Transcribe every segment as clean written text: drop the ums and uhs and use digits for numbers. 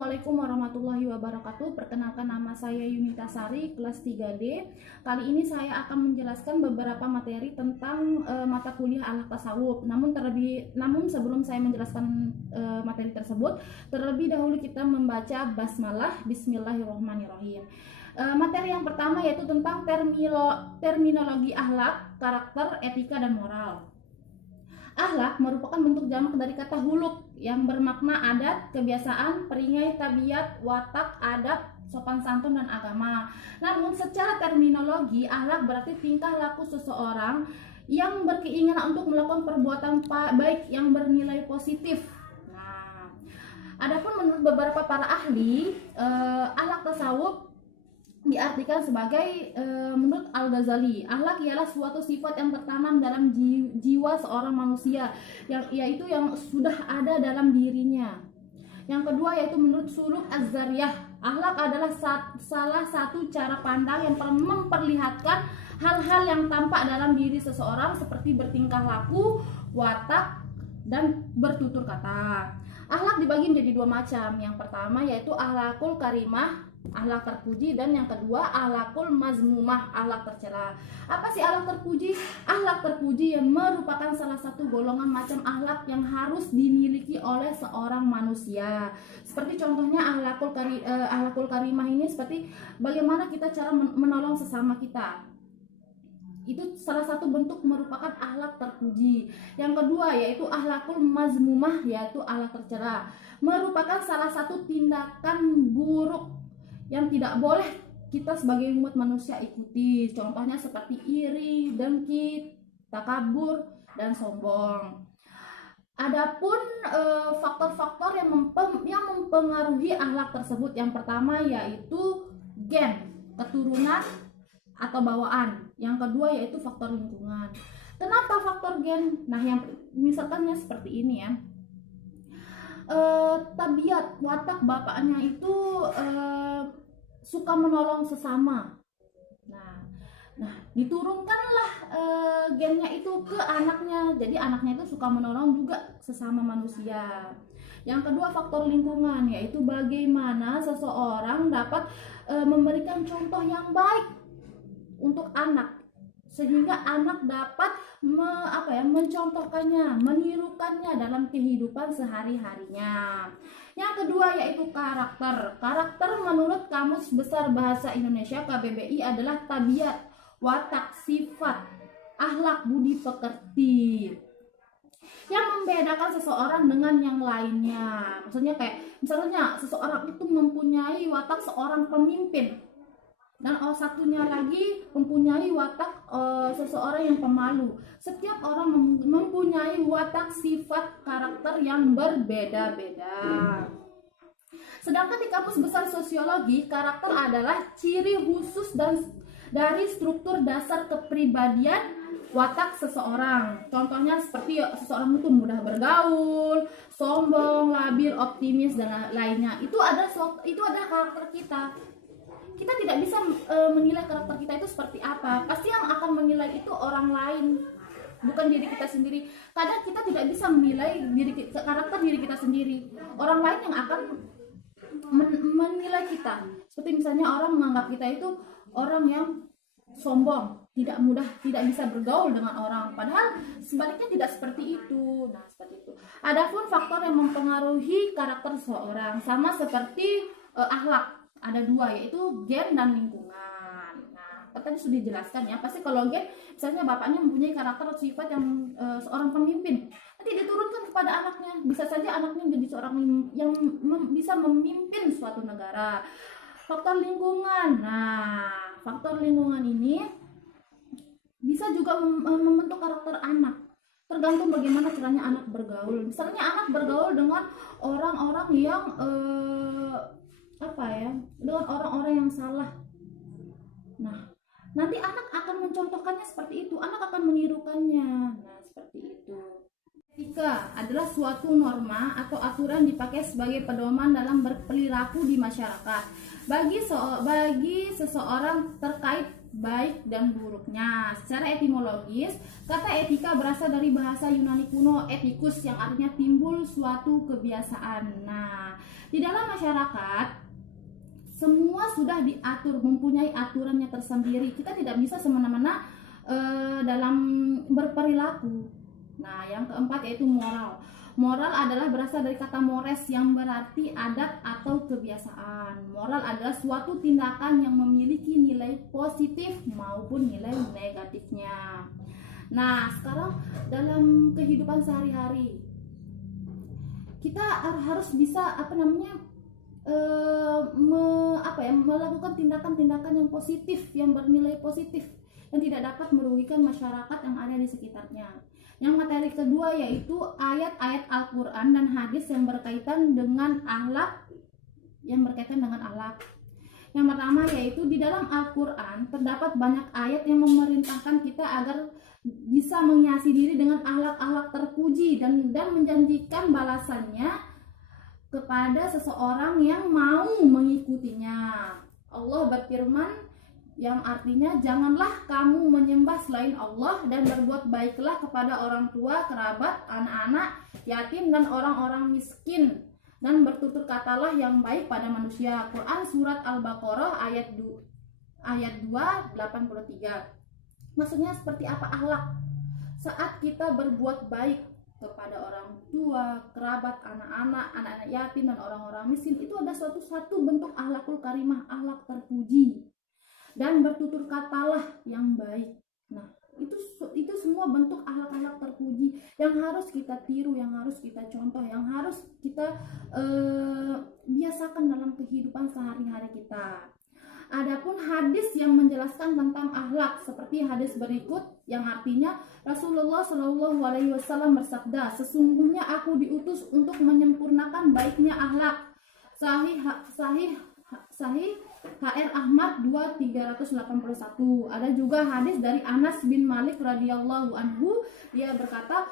Assalamualaikum warahmatullahi wabarakatuh. Perkenalkan, nama saya Yunita Sari, kelas 3D. Kali ini saya akan menjelaskan beberapa materi tentang mata kuliah Akhlak Tasawuf. Namun sebelum saya menjelaskan materi tersebut, terlebih dahulu kita membaca basmalah. Bismillahirrahmanirrahim. Materi yang pertama yaitu tentang terminologi akhlak, karakter, etika, dan moral. Akhlak merupakan bentuk jamak dari kata huluk yang bermakna adat, kebiasaan, peringai, tabiat, watak, adab, sopan santun, dan agama. Namun secara terminologi, akhlak berarti tingkah laku seseorang yang berkeinginan untuk melakukan perbuatan baik yang bernilai positif. Nah, adapun menurut beberapa para ahli, akhlak tasawuf diartikan sebagai menurut Al-Ghazali, akhlak ialah suatu sifat yang tertanam dalam jiwa seorang manusia, yaitu yang sudah ada dalam dirinya. Yang kedua yaitu menurut Suluk Az-Zariyah, akhlak adalah salah satu cara pandang yang memperlihatkan hal-hal yang tampak dalam diri seseorang seperti bertingkah laku, watak, dan bertutur kata. Akhlak dibagi menjadi dua macam. Yang pertama yaitu akhlakul karimah, akhlak terpuji, dan yang kedua akhlakul mazmumah, akhlak tercela. Apa sih akhlak terpuji? Akhlak terpuji yang merupakan salah satu golongan macam akhlak yang harus dimiliki oleh seorang manusia. Seperti contohnya akhlakul karimah ini seperti bagaimana kita cara menolong sesama kita. Itu salah satu bentuk merupakan akhlak terpuji. Yang kedua yaitu akhlakul mazmumah, yaitu akhlak tercela, merupakan salah satu tindakan buruk yang tidak boleh kita sebagai umat manusia ikuti. Contohnya seperti iri, dengki, takabur, dan sombong. Adapun faktor-faktor yang mempengaruhi akhlak tersebut, yang pertama yaitu gen, keturunan atau bawaan. Yang kedua yaitu faktor lingkungan. Kenapa faktor gen? Nah, yang misalkannya seperti ini ya. Tabiat watak bapaknya itu suka menolong sesama. Nah, diturunkanlah gennya itu ke anaknya. Jadi anaknya itu suka menolong juga sesama manusia. Yang kedua faktor lingkungan, yaitu bagaimana seseorang dapat memberikan contoh yang baik untuk anak, sehingga anak dapat mencontohkannya, menirukannya dalam kehidupan sehari-harinya. Yang kedua yaitu karakter. Karakter menurut Kamus Besar Bahasa Indonesia KBBI adalah tabiat, watak, sifat, akhlak, budi pekerti yang membedakan seseorang dengan yang lainnya. Maksudnya misalnya seseorang itu mempunyai watak seorang pemimpin, dan satunya lagi mempunyai watak seseorang yang pemalu. Setiap orang mempunyai watak, sifat, karakter yang berbeda-beda. Sedangkan di Kamus Besar Sosiologi, karakter adalah ciri khusus dari struktur dasar kepribadian watak seseorang. Contohnya seperti seseorang itu mudah bergaul, sombong, labil, optimis, dan lainnya. Itu adalah karakter kita. Kita tidak bisa menilai karakter kita itu seperti apa. Pasti yang akan menilai itu orang lain, bukan diri kita sendiri. Kadang kita tidak bisa menilai karakter diri kita sendiri. Orang lain yang akan menilai kita. Seperti misalnya orang menganggap kita itu orang yang sombong, tidak bisa bergaul dengan orang. Padahal sebaliknya tidak seperti itu. Nah, seperti itu. Adapun faktor yang mempengaruhi karakter seseorang sama seperti akhlak. Ada dua, yaitu gen dan lingkungan. Nah, tadi sudah dijelaskan ya. Pasti kalau gen, misalnya bapaknya mempunyai karakter atau sifat yang seorang pemimpin, nanti diturunkan kepada anaknya. Bisa saja anaknya menjadi seorang yang bisa memimpin suatu negara. Faktor lingkungan. Nah, faktor lingkungan ini bisa juga membentuk karakter anak. Tergantung bagaimana caranya anak bergaul. Misalnya anak bergaul dengan orang-orang yang dengan orang-orang yang salah. Nah, nanti anak akan mencontohkannya seperti itu, anak akan menirukannya. Nah, seperti itu. Etika adalah suatu norma atau aturan dipakai sebagai pedoman dalam berperilaku di masyarakat bagi seseorang terkait baik dan buruknya. Secara etimologis, kata etika berasal dari bahasa Yunani kuno etikus yang artinya timbul suatu kebiasaan. Nah, di dalam masyarakat semua sudah diatur, mempunyai aturannya tersendiri. Kita tidak bisa semena-mena dalam berperilaku. Nah, yang keempat yaitu moral. Moral adalah berasal dari kata mores yang berarti adat atau kebiasaan. Moral adalah suatu tindakan yang memiliki nilai positif maupun nilai negatifnya. Nah, sekarang dalam kehidupan sehari-hari kita harus bisa melakukan tindakan-tindakan yang positif, yang bernilai positif, yang tidak dapat merugikan masyarakat yang ada di sekitarnya. Yang materi kedua yaitu ayat-ayat Al-Quran dan hadis yang berkaitan dengan akhlak. Yang pertama yaitu di dalam Al-Quran terdapat banyak ayat yang memerintahkan kita agar bisa menghiasi diri dengan akhlak-akhlak terpuji dan menjanjikan balasannya kepada seseorang yang mau mengikutinya. Allah berfirman yang artinya, janganlah kamu menyembah selain Allah dan berbuat baiklah kepada orang tua, kerabat, anak-anak, yatim dan orang-orang miskin, dan bertutur katalah yang baik pada manusia. Quran surat Al-Baqarah ayat 2:83. Maksudnya seperti apa akhlak? Saat kita berbuat baik kepada orang tua, kerabat, anak-anak yatim dan orang-orang miskin, itu ada satu bentuk akhlakul karimah, akhlak terpuji. Dan bertutur katalah yang baik. Nah, itu semua bentuk akhlak-akhlak terpuji yang harus kita tiru, yang harus kita contoh, yang harus kita biasakan dalam kehidupan sehari-hari kita. Adapun hadis yang menjelaskan tentang akhlak seperti hadis berikut yang artinya Rasulullah Shallallahu Alaihi Wasallam bersabda, sesungguhnya aku diutus untuk menyempurnakan baiknya akhlak. Sahih HR Ahmad 2381. Ada juga hadis dari Anas bin Malik radhiyallahu anhu, dia berkata,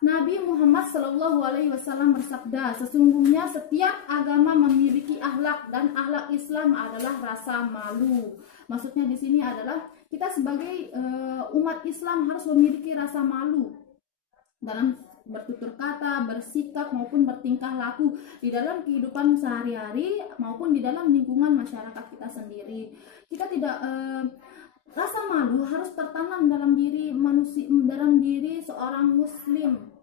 Nabi Muhammad Shallallahu Alaihi Wasallam bersabda, sesungguhnya setiap agama memiliki akhlak dan akhlak Islam adalah rasa malu. Maksudnya di sini adalah kita sebagai umat Islam harus memiliki rasa malu dalam bertutur kata, bersikap maupun bertingkah laku di dalam kehidupan sehari-hari maupun di dalam lingkungan masyarakat kita sendiri. Kita tidak rasa malu harus tertanam dalam diri seorang muslim,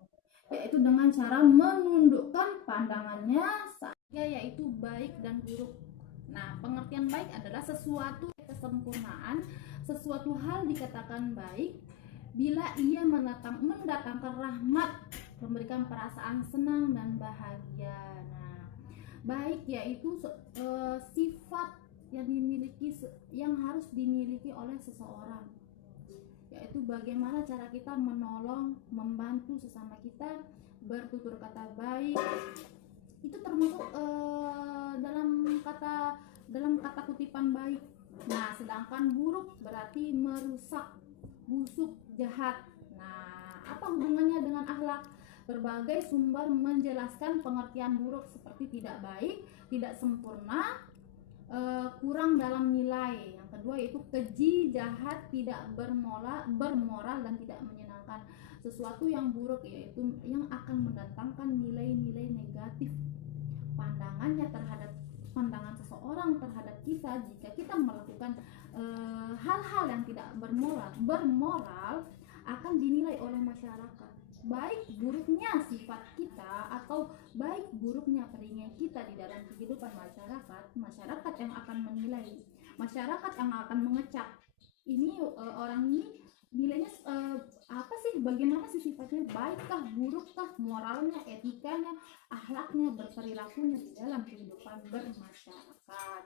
yaitu dengan cara menundukkan pandangannya yaitu baik dan buruk. Nah, pengertian baik adalah sesuatu kesempurnaan, sesuatu hal dikatakan baik bila ia mendatangkan rahmat, memberikan perasaan senang dan bahagia. Nah, baik yaitu sifat yang harus dimiliki oleh seseorang, yaitu bagaimana cara kita menolong, membantu sesama kita, bertutur kata baik. Itu termasuk dalam kata kutipan baik. Nah, sedangkan buruk berarti merusak, busuk, jahat. Nah, apa hubungannya dengan akhlak? Berbagai sumber menjelaskan pengertian buruk seperti tidak baik, tidak sempurna, kurang dalam nilai. Yang kedua yaitu keji, jahat, tidak bermoral dan tidak menyenangkan. Sesuatu yang buruk yaitu yang akan mendatangkan nilai-nilai negatif. Pandangan seseorang terhadap kita jika kita melakukan hal-hal yang tidak bermoral akan dinilai oleh masyarakat. Baik buruknya sifat kita atau baik buruknya peringatan kita di dalam kehidupan masyarakat yang akan menilai, masyarakat yang akan mengecap ini orang ini nilainya apa sih, bagaimana sih sifatnya, baikkah, burukkah, moralnya, etikanya, akhlaknya, berperilakunya di dalam kehidupan bermasyarakat.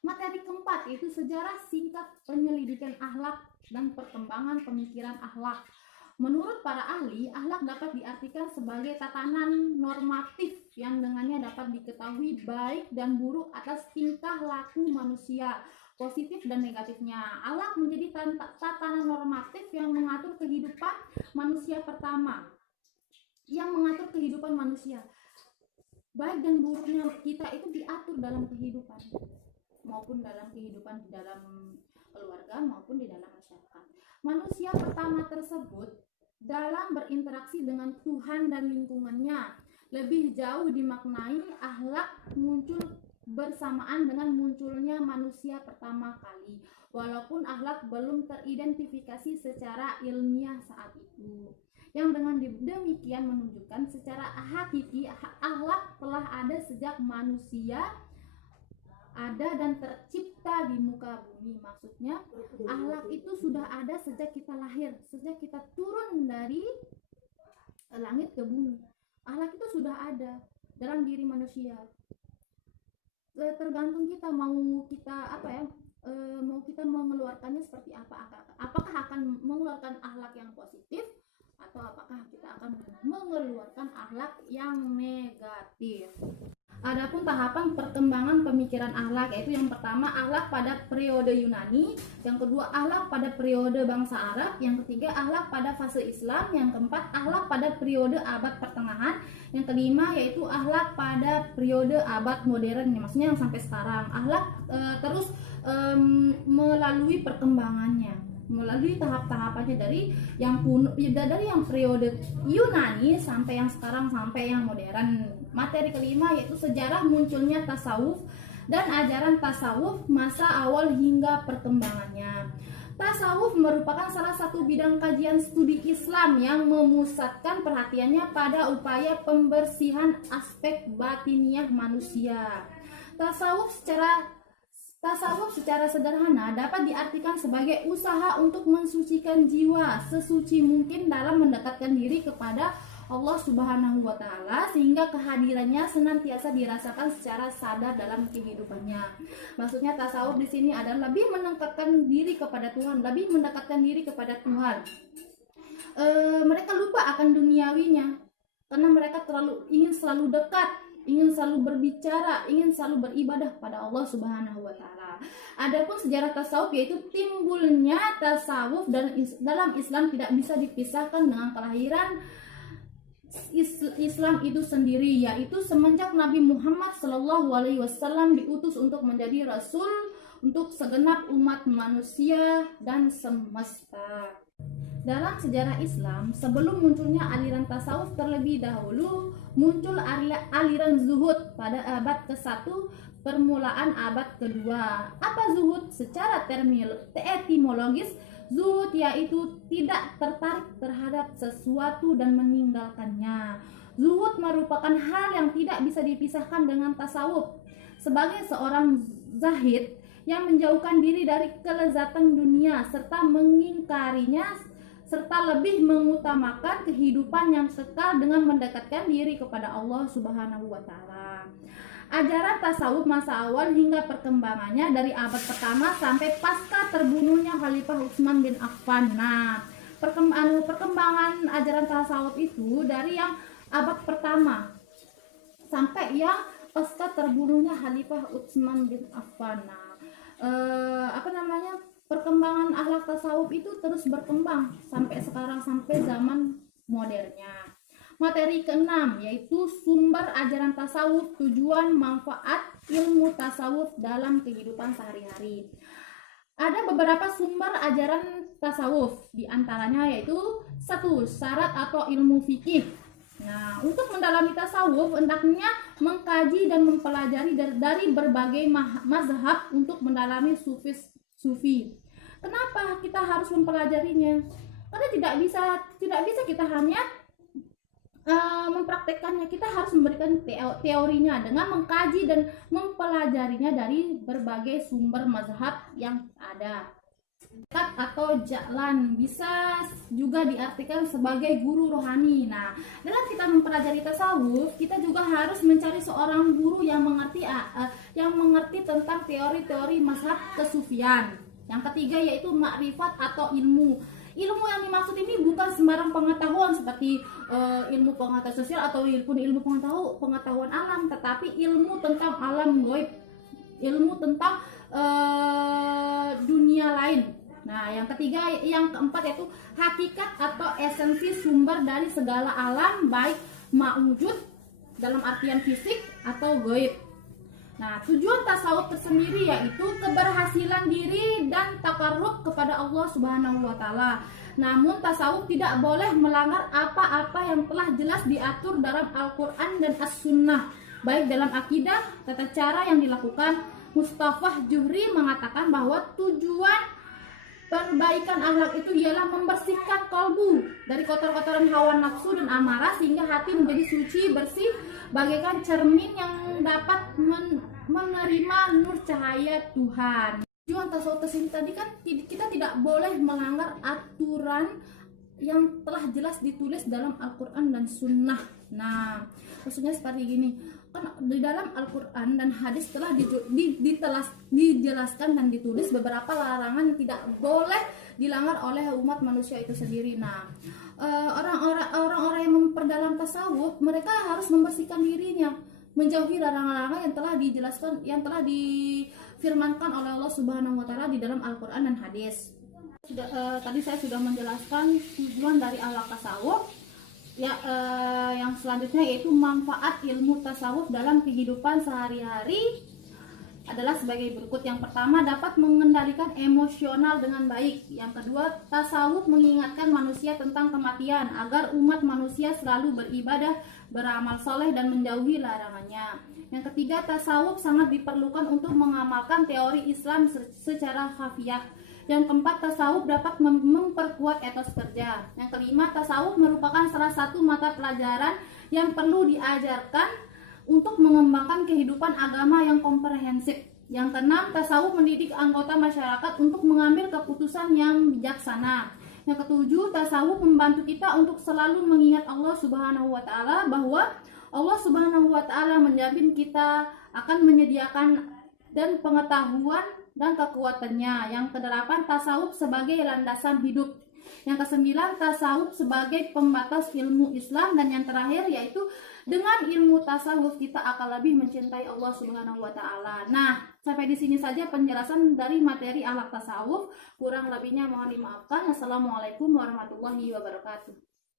Materi keempat yaitu sejarah singkat penyelidikan akhlak dan perkembangan pemikiran akhlak. Menurut para ahli, akhlak dapat diartikan sebagai tatanan normatif yang dengannya dapat diketahui baik dan buruk atas tingkah laku manusia, positif dan negatifnya. Akhlak menjadi tatanan normatif yang mengatur kehidupan manusia pertama, baik dan buruknya kita itu diatur dalam kehidupan maupun dalam kehidupan di dalam keluarga keluarga maupun di dalam masyarakat. Manusia pertama tersebut dalam berinteraksi dengan Tuhan dan lingkungannya lebih jauh dimaknai akhlak muncul bersamaan dengan munculnya manusia pertama kali, walaupun akhlak belum teridentifikasi secara ilmiah saat itu. Yang dengan demikian menunjukkan secara hakiki akhlak telah ada sejak manusia ada dan tercipta di muka bumi. Maksudnya akhlak itu sudah ada sejak kita lahir, sejak kita turun dari langit ke bumi. Akhlak itu sudah ada dalam diri manusia. Tergantung kita mau kita mengeluarkannya seperti apa. Apakah akan mengeluarkan akhlak yang positif atau apakah kita akan mengeluarkan akhlak yang negatif. Adapun tahapan perkembangan pemikiran akhlak, yaitu yang pertama akhlak pada periode Yunani, yang kedua akhlak pada periode bangsa Arab, yang ketiga akhlak pada fase Islam, yang keempat akhlak pada periode abad pertengahan, yang kelima yaitu akhlak pada periode abad modern, maksudnya yang sampai sekarang. Akhlak terus melalui perkembangannya, melalui tahap-tahapannya dari yang periode Yunani sampai yang sekarang, sampai yang modern. Materi kelima yaitu sejarah munculnya tasawuf dan ajaran tasawuf masa awal hingga perkembangannya. Tasawuf merupakan salah satu bidang kajian studi Islam yang memusatkan perhatiannya pada upaya pembersihan aspek batiniah manusia. Tasawuf secara sederhana dapat diartikan sebagai usaha untuk mensucikan jiwa sesuci mungkin dalam mendekatkan diri kepada Allah Subhanahu wa Ta'ala, sehingga kehadirannya senantiasa dirasakan secara sadar dalam kehidupannya. Maksudnya tasawuf di sini adalah lebih mendekatkan diri kepada Tuhan, lebih mendekatkan diri kepada Tuhan. Mereka lupa akan duniawinya karena mereka ingin selalu dekat, ingin selalu berbicara, ingin selalu beribadah pada Allah Subhanahu wa Ta'ala. Adapun sejarah tasawuf yaitu timbulnya tasawuf dan dalam Islam tidak bisa dipisahkan dengan kelahiran Islam itu sendiri, yaitu semenjak Nabi Muhammad SAW diutus untuk menjadi rasul untuk segenap umat manusia dan semesta. Dalam sejarah Islam, sebelum munculnya aliran tasawuf terlebih dahulu muncul aliran zuhud pada abad ke-1 permulaan abad kedua. Apa zuhud? Secara etimologis, zuhud yaitu tidak tertarik terhadap sesuatu dan meninggalkannya. Zuhud merupakan hal yang tidak bisa dipisahkan dengan tasawuf. Sebagai seorang zahid yang menjauhkan diri dari kelezatan dunia serta mengingkarinya, serta lebih mengutamakan kehidupan yang kekal dengan mendekatkan diri kepada Allah Subhanahu wa Ta'ala. Ajaran tasawuf masa awal hingga perkembangannya dari abad pertama sampai pasca terbunuhnya Khalifah Utsman bin Affan. Nah, perkembangan ajaran tasawuf itu dari yang abad pertama sampai yang pasca terbunuhnya Khalifah Utsman bin Affan. Nah, perkembangan akhlak tasawuf itu terus berkembang sampai sekarang, sampai zaman modernnya. Materi keenam yaitu sumber ajaran tasawuf, tujuan, manfaat ilmu tasawuf dalam kehidupan sehari-hari. Ada beberapa sumber ajaran tasawuf, diantaranya yaitu 1. Syarat atau ilmu fikih. Nah, untuk mendalami tasawuf hendaknya mengkaji dan mempelajari dari berbagai mazhab untuk mendalami sufi. Kenapa kita harus mempelajarinya? Karena tidak bisa kita hanya mempraktekkannya. Kita harus memberikan teorinya dengan mengkaji dan mempelajarinya dari berbagai sumber mazhab yang ada. Atau jalan bisa juga diartikan sebagai guru rohani. Nah, dalam kita mempelajari tasawuf, kita juga harus mencari seorang guru yang mengerti tentang teori-teori mazhab kesufian. Yang ketiga yaitu makrifat atau ilmu. Ilmu yang dimaksud ini bukan sembarang pengetahuan seperti ilmu pengetahuan sosial atau ilmu pengetahuan alam, tetapi ilmu tentang alam gaib, ilmu tentang dunia lain. Nah, yang keempat yaitu hakikat atau esensi sumber dari segala alam, baik mawujud dalam artian fisik atau gaib. Nah, tujuan tasawuf tersendiri yaitu keberhasilan diri dan takarrub kepada Allah Subhanahu wa taala. Namun tasawuf tidak boleh melanggar apa-apa yang telah jelas diatur dalam Al-Qur'an dan As-Sunnah, baik dalam akidah, tata cara yang dilakukan. Mustafa Juhri mengatakan bahwa tujuan perbaikan akhlak itu ialah membersihkan kalbu dari kotor-kotoran hawa nafsu dan amarah sehingga hati menjadi suci, bersih, bagaikan cermin yang dapat menerima nur cahaya Tuhan. Tujuan tasawuf tersebut tadi kan kita tidak boleh melanggar aturan yang telah jelas ditulis dalam Al-Quran dan Sunnah. Nah, maksudnya seperti gini, kan di dalam Al-Quran dan hadis telah dijelaskan dan ditulis beberapa larangan yang tidak boleh dilanggar oleh umat manusia itu sendiri. Nah, orang-orang yang memperdalam tasawuf, mereka harus membersihkan dirinya, menjauhi larangan-larangan yang telah dijelaskan, yang telah difirmankan oleh Allah Subhanahu wa taala di dalam Al-Quran dan hadis. Tadi saya sudah menjelaskan tujuan dari akhlak tasawuf. Yang selanjutnya yaitu manfaat ilmu tasawuf dalam kehidupan sehari-hari adalah sebagai berikut. Yang pertama, dapat mengendalikan emosional dengan baik. Yang kedua, tasawuf mengingatkan manusia tentang kematian agar umat manusia selalu beribadah, beramal soleh dan menjauhi larangannya. Yang ketiga, tasawuf sangat diperlukan untuk mengamalkan teori Islam secara khafiah. Yang keempat, tasawuf dapat memperkuat etos kerja. Yang kelima, tasawuf merupakan salah satu mata pelajaran yang perlu diajarkan untuk mengembangkan kehidupan agama yang komprehensif. Yang keenam, tasawuf mendidik anggota masyarakat untuk mengambil keputusan yang bijaksana. Yang ketujuh, tasawuf membantu kita untuk selalu mengingat Allah Subhanahu wa taala, bahwa Allah Subhanahu wa taala menjamin kita akan menyediakan dan pengetahuan dan kekuatannya. Yang kedelapan, tasawuf sebagai landasan hidup. Yang kesembilan, tasawuf sebagai pembatas ilmu Islam. Dan yang terakhir yaitu dengan ilmu tasawuf kita akan lebih mencintai Allah Subhanahu wa taala. Nah, sampai di sini saja penjelasan dari materi akhlak tasawuf. Kurang lebihnya mohon dimaafkan. Assalamualaikum warahmatullahi wabarakatuh.